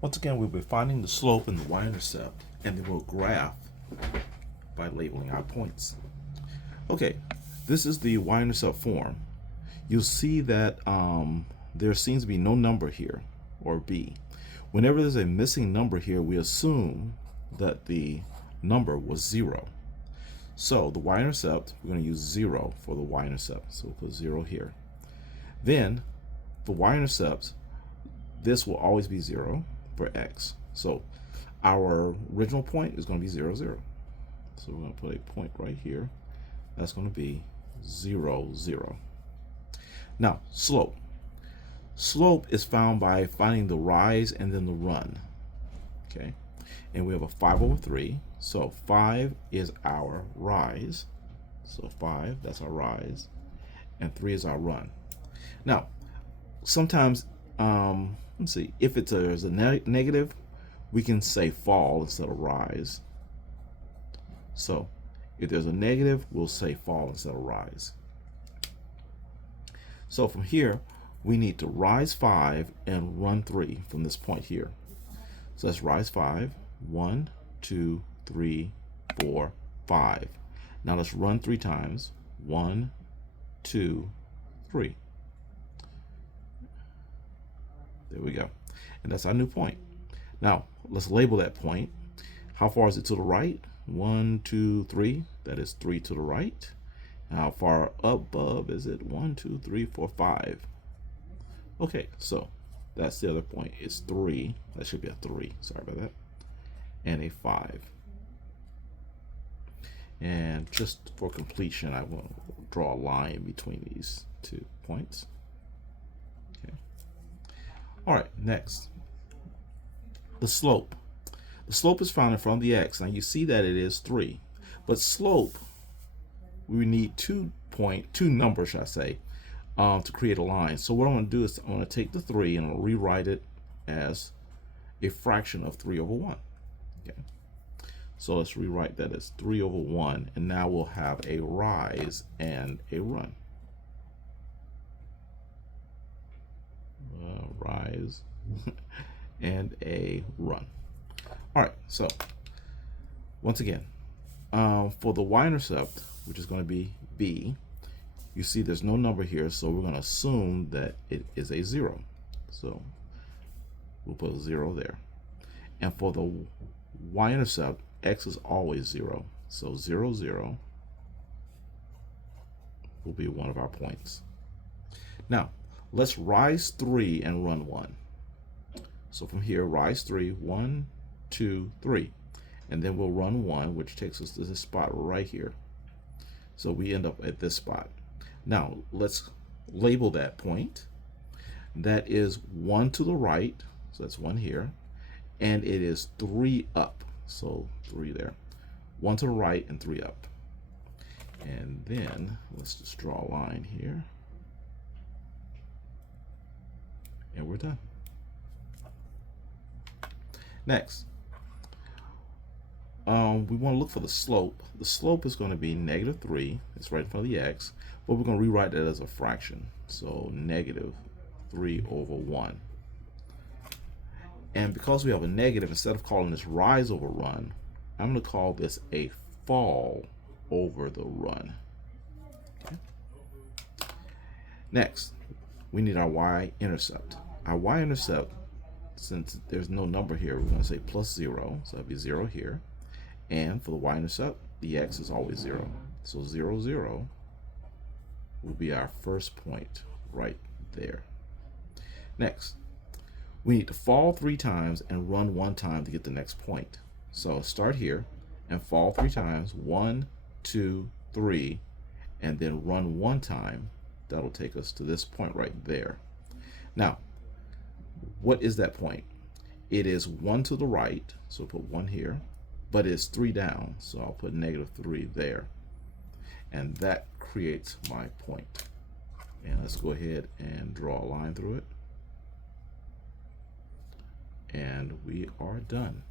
Once again, we'll be finding the slope and the y-intercept, and then we'll graph by labeling our points. Okay, this is the y-intercept form. You'll see that there seems to be no number here, or b. Whenever there's a missing number here, we assume that the number was 0. So the y-intercept, we're going to use 0 for the y-intercept. So we'll put 0 here. Then for y-intercepts, this will always be 0 for x. So our original point is going to be 0, 0. So we're going to put a point right here. That's going to be 0, 0. Now, slope. Slope is found by finding the rise and then the run. Okay, and we have a 5 over 3. So 5 is our rise. So 5, that's our rise. And 3 is our run. Now, sometimes, let's see, if there's a negative, we can say fall instead of rise. So if there's a negative, we'll say fall instead of rise. So from here, we need to rise 5 and run 3 from this point here. So let's rise 5. 1, 2, 3, 4, 5. Now let's run 3 times. 1, 2, 3. There we go. And that's our new point. Now let's label that point. How far is it to the right? 1, 2, 3. That is 3 to the right. And how far above is it? 1, 2, 3, 4, 5. Okay, so that's the other point. It's 3. That should be a 3. Sorry about that. And a 5. And just for completion, I want to draw a line between these 2 points. Okay. All right, next. The slope. The slope is found in front of the x. Now you see that it is 3. But slope, we need two numbers, should I say, to create a line. So what I'm going to do is I'm going to take the 3 and I'll rewrite it as a fraction of 3 over 1. Okay. So let's rewrite that as 3 over 1, and now we'll have a rise and a run. Rise and a run. All right, so once again, for the y-intercept, which is going to be b, you see there's no number here, so we're going to assume that it is a 0. So we'll put a 0 there. And for the y-intercept, x is always 0. So 0, 0 will be one of our points. Now, let's rise 3 and run 1. So from here, rise 3, 1, 2, 3. And then we'll run 1, which takes us to this spot right here. So we end up at this spot. Now, let's label that point. That is 1 to the right. So that's 1 here. And it is 3 up. So 3 there. 1 to the right and 3 up. And then let's just draw a line here. And we're done. Next, we want to look for the slope. The slope is going to be -3. It's right in front of the x. But we're going to rewrite that as a fraction. So -3 over 1. And because we have a negative, instead of calling this rise over run, I'm going to call this a fall over the run. Okay. Next, we need our y-intercept. Our y-intercept, since there's no number here, we're going to say +0. So that'd be 0 here. And for the y-intercept, the x is always 0. So 0, 0 will be our first point right there. Next, we need to fall 3 times and run 1 time to get the next point. So start here and fall 3 times, 1, 2, 3, and then run 1 time. That'll take us to this point right there. Now, what is that point? It is 1 to the right, so put 1 here, but it's 3 down, so I'll put -3 there. And that creates my point. And let's go ahead and draw a line through it. And we are done.